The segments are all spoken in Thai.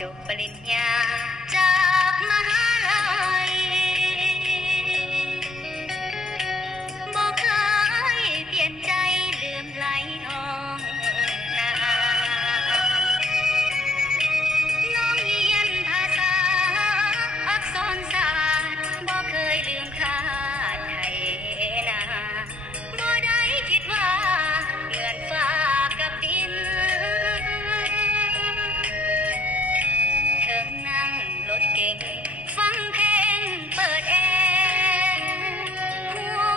จบปริญญาจากมหาลัยบ่เคยเปลี่ยนใจลืมไหลน้องนาน้องเรียนภาษาอักษรศาสตร์บ่เคยลืมค่าไทยนาบ่ได้คิดว่าเงินฟ้ากับดินเถิงนั่งรถเก่งฟังเพลงเปิดแอร์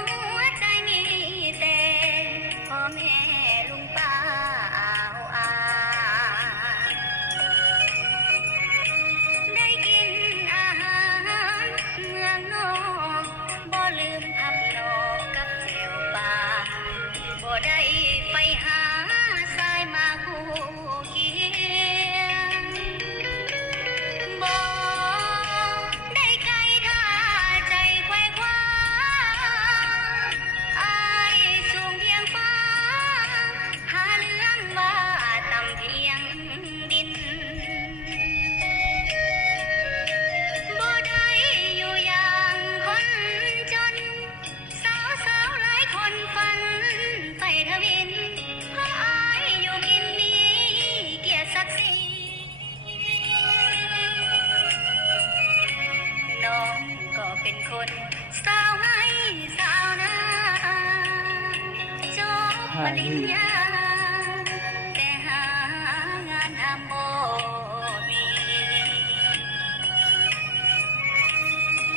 หัวใจมีแต่พ่อแม่ลุงป้าอ้าวอาได้กินอาหารเมืองนอกบ่ลืมพับนอกกับแจ่วปลาบ่ได้ไปหาสายมาคู่เคียงบ่ได้ไกลท่าใจไขว้คว้าอายสูงเพียงฟ้าหาเรื่องว่าต่ำเพียงดินบ่ได้อยู่อย่างคนจนสาวๆหลายคนฝันไฟทวินเพราะอายอยู่กินมีเกียรติศักดิ์ศรีน้องก็เป็นคนสาวให้สาวนาจบปริญญาแต่หางานทำบ่มี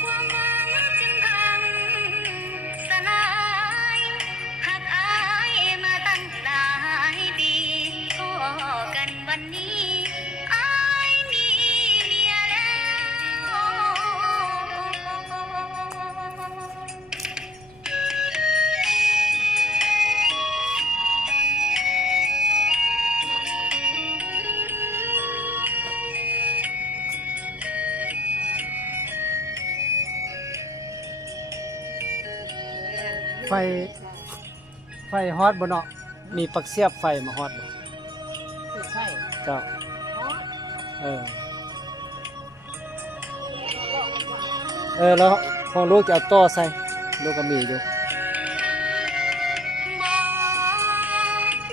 ความหวังจึงพังสลายหักอายมาตั้งหลายปีพอกันวันนี้อายมีเมียแล้วไฟไฟฮอตบ่เนาะมีปักเสียบไฟมาฮอตบ่ ใช่ เจ้าแล้วของลูกจะเอาต่อใส่ลูกก็มีอยู่ บ่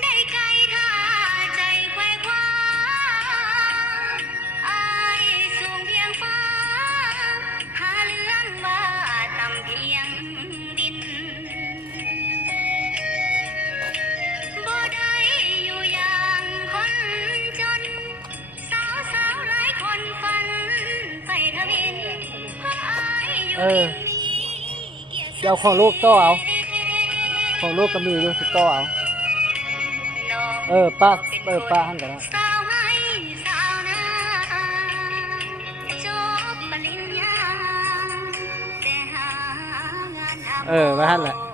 ได้ไกลท่าใจไขว้คว้าอายสูงเพียงฟ้าหาเรื่องว่าต่ำเพียงดินบ่ได้อยู่อย่างคนจนสาวๆหลายคนฝันไฟทวินเพราะอายอยู่กินมีเกียรติศักดิ์ศรี จะเอาของลูกต่อเอาของลูกก็มีอยู่สิต่อเอาป้าหั่นก็ได้ สาวให้สาวนาจบปริญญาแต่หางานทำ ไว้หั่นแหละ บ่